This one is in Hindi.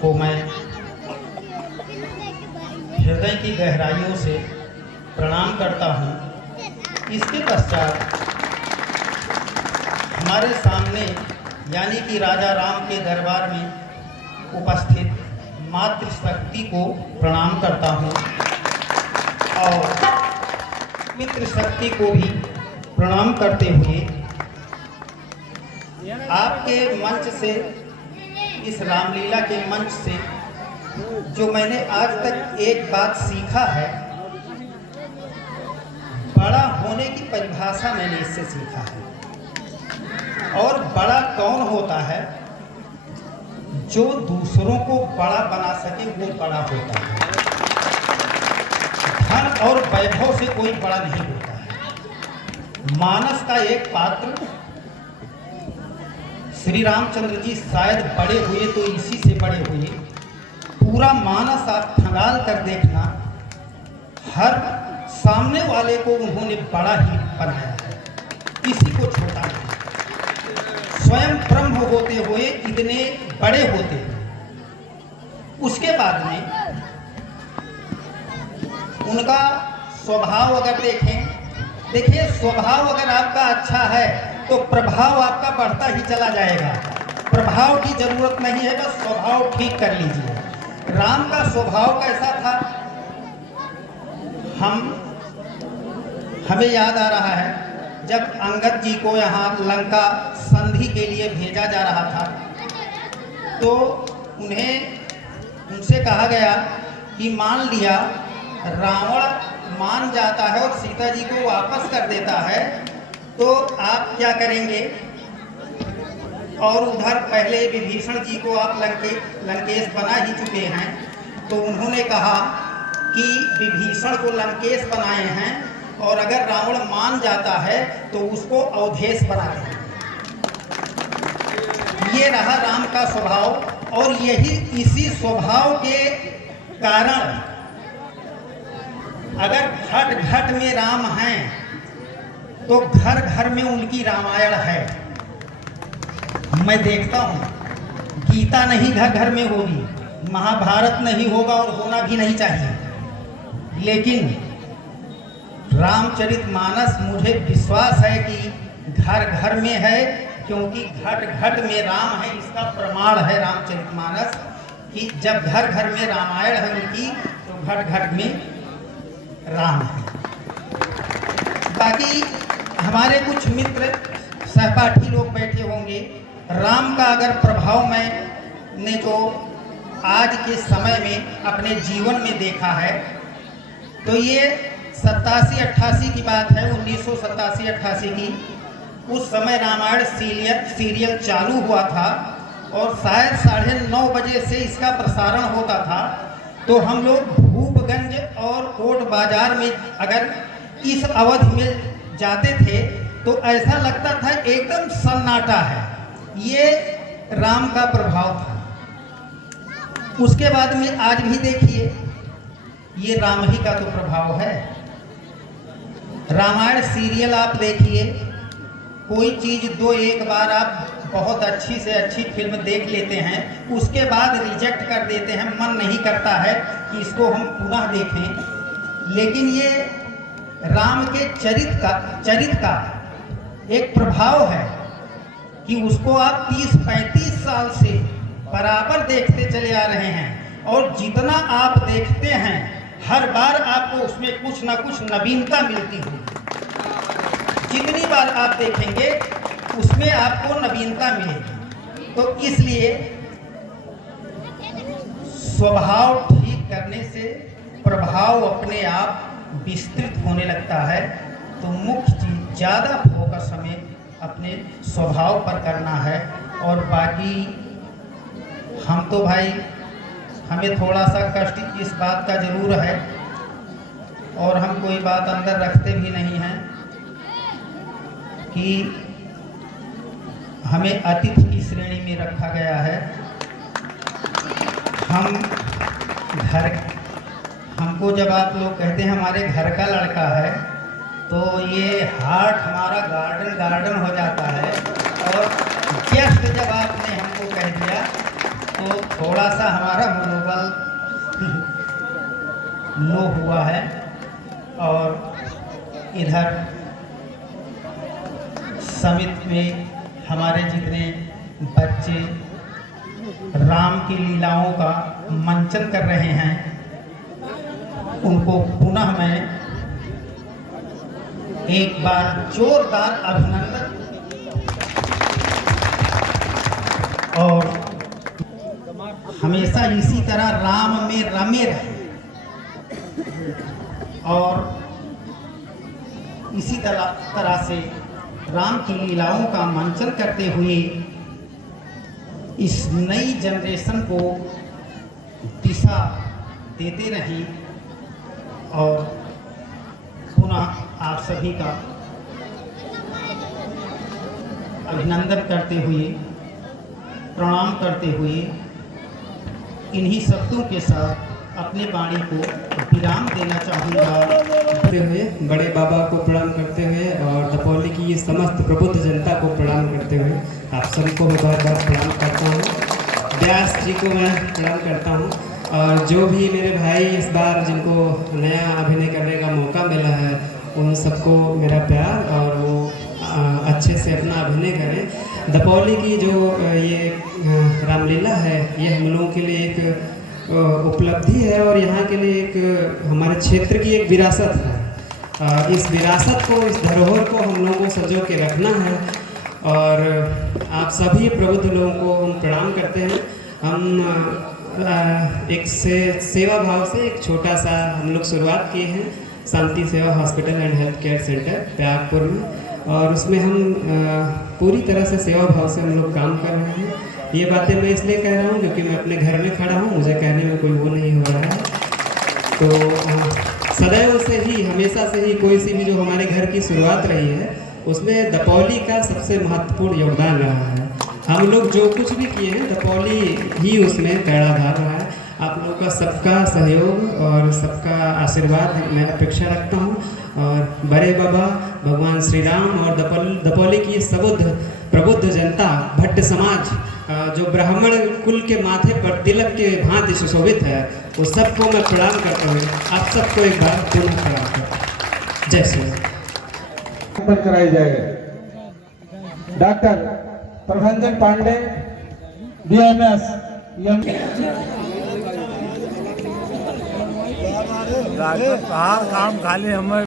को मैं हृदय की गहराइयों से प्रणाम करता हूँ। इसके पश्चात हमारे सामने यानी कि राजा राम के दरबार में उपस्थित मातृशक्ति को प्रणाम करता हूँ और मित्र शक्ति को भी प्रणाम करते हुए आपके मंच से, इस रामलीला के मंच से जो मैंने आज तक एक बात सीखा है, बड़ा होने की परिभाषा मैंने इससे सीखा है। और बड़ा कौन होता है? जो दूसरों को बड़ा बना सके वो बड़ा होता है। धन और वैभव से कोई बड़ा नहीं होता है। मानस का एक पात्र श्री रामचंद्र जी शायद बड़े हुए तो इसी से बड़े हुए। पूरा मानस आप खंगाल कर देखना, हर सामने वाले को उन्होंने बड़ा ही बनाया है, किसी को छोटा नहीं। स्वयं ब्रह्म होते हुए इतने बड़े होते हैं। उसके बाद में उनका स्वभाव अगर देखिए स्वभाव अगर आपका अच्छा है तो प्रभाव आपका बढ़ता ही चला जाएगा। प्रभाव की जरूरत नहीं है, बस स्वभाव ठीक कर लीजिए। राम का स्वभाव कैसा था? हमें याद आ रहा है जब अंगद जी को यहाँ लंका संधि के लिए भेजा जा रहा था तो उनसे कहा गया कि मान लिया रावण मान जाता है और सीता जी को वापस कर देता है तो आप क्या करेंगे? और उधर पहले विभीषण जी को आप लंकेश बना ही चुके हैं, तो उन्होंने कहा कि विभीषण को लंकेश बनाए हैं और अगर रावण मान जाता है तो उसको अवधेश बना दें। ये रहा राम का स्वभाव और इसी स्वभाव के कारण अगर घट घट में राम हैं तो घर घर में उनकी रामायण है। मैं देखता हूँ गीता नहीं घर घर में होगी, महाभारत नहीं होगा और होना भी नहीं चाहिए, लेकिन रामचरितमानस मुझे विश्वास है कि घर घर में है, क्योंकि घट घट में राम है। इसका प्रमाण है रामचरितमानस कि जब घर घर में रामायण है उनकी तो घट घट में राम है। बाकी हमारे कुछ मित्र सहपाठी लोग बैठे होंगे। राम का अगर प्रभाव मैंने जो आज के समय में अपने जीवन में देखा है तो ये 87-88 की बात है, 1987-88 की। उस समय रामायण सीरियल चालू हुआ था और शायद 9:30 बजे से इसका प्रसारण होता था। तो हम लोग भूपगंज और कोट बाजार में अगर इस अवधि में जाते थे तो ऐसा लगता था एकदम सन्नाटा है। ये राम का प्रभाव था। उसके बाद में आज भी देखिए ये राम ही का तो प्रभाव है। रामायण सीरियल आप देखिए, कोई चीज़ एक बार आप बहुत अच्छी से अच्छी फिल्म देख लेते हैं, उसके बाद रिजेक्ट कर देते हैं, मन नहीं करता है कि इसको हम पुनः देखें। लेकिन ये राम के चरित्र का एक प्रभाव है कि उसको आप 30-35 साल से बराबर देखते चले आ रहे हैं और जितना आप देखते हैं हर बार आपको उसमें कुछ ना कुछ नवीनता मिलती है। जितनी बार आप देखेंगे उसमें आपको नवीनता मिलेगी। तो इसलिए स्वभाव ठीक करने से प्रभाव अपने आप विस्तृत होने लगता है। तो मुख्य चीज ज़्यादा फोकस हमें अपने स्वभाव पर करना है। और बाकी हम तो भाई हमें थोड़ा सा कष्ट इस बात का ज़रूर है और हम कोई बात अंदर रखते भी नहीं हैं कि हमें अतिथि की श्रेणी में रखा गया है। हमको जब आप लोग कहते हैं हमारे घर का लड़का है तो ये हार्ट हमारा गार्डन हो जाता है। और जस्ट जब आपने हमको कह दिया तो तो थोड़ा सा हमारा मनोबल लो हुआ है। और इधर समिति में हमारे जितने बच्चे राम की लीलाओं का मंचन कर रहे हैं, उनको पुनः मैं एक बार जोरदार अभिनंदन और हमेशा इसी तरह राम में रमे रहे और इसी तरह से राम की लीलाओं का मंचन करते हुए इस नई जनरेशन को दिशा देते रहें। और पुनः आप सभी का अभिनंदन करते हुए, प्रणाम करते हुए, इन्हीं शब्दों के साथ अपने वाणी को विराम देना चाहूँगा। करते हुए बड़े बाबा को प्रणाम करते हुए और दपोली की समस्त प्रबुद्ध जनता को प्रणाम करते हुए आप सबको मैं बहुत बहुत प्रणाम करता हूँ। व्यास जी को मैं प्रणाम करता हूँ और जो भी मेरे भाई इस बार जिनको नया अभिनय करने का मौका मिला है उन सबको मेरा प्यार और वो अच्छे से अपना अभिनय करें। दपोली की जो ये रामलीला है ये हम लोगों के लिए एक उपलब्धि है और यहाँ के लिए एक हमारे क्षेत्र की एक विरासत है। इस विरासत को, इस धरोहर को हम लोगों को संजो के रखना है और आप सभी प्रबुद्ध लोगों को हम प्रणाम करते हैं। हम एक सेवा भाव से एक छोटा सा हम लोग शुरुआत किए हैं Shanti Seva hospital and health care centre Tyagpur में और उसमें हम पूरी तरह से सेवा भाव से हम लोग काम कर रहे हैं। ये बातें मैं इसलिए कह रहा हूँ क्योंकि मैं अपने घर में खड़ा हूँ, मुझे कहने में कोई वो नहीं हो रहा है। तो सदैव से ही, हमेशा से ही कोई सी भी जो हमारे घर की शुरुआत रही है उसमें दपोली का सबसे महत्वपूर्ण योगदान रहा है। हम लोग जो कुछ भी किए हैं दपोली ही उसमें पैड़ा धार रहा है। आप लोगों का सबका सहयोग और सबका आशीर्वाद मैं अपेक्षा रखता हूँ और बड़े बाबा भगवान श्री राम और दपोली की प्रबुद्ध जनता, भट्ट समाज जो ब्राह्मण कुल के माथे पर तिलक के भांति सुशोभित है, उस सबको मैं प्रणाम करता हूँ। आप सबको एक बार पुनः प्रणाम करता। जय श्री राम। कराई जाएगी। डॉक्टर प्रभंजन पांडे BMS काम खाली हमें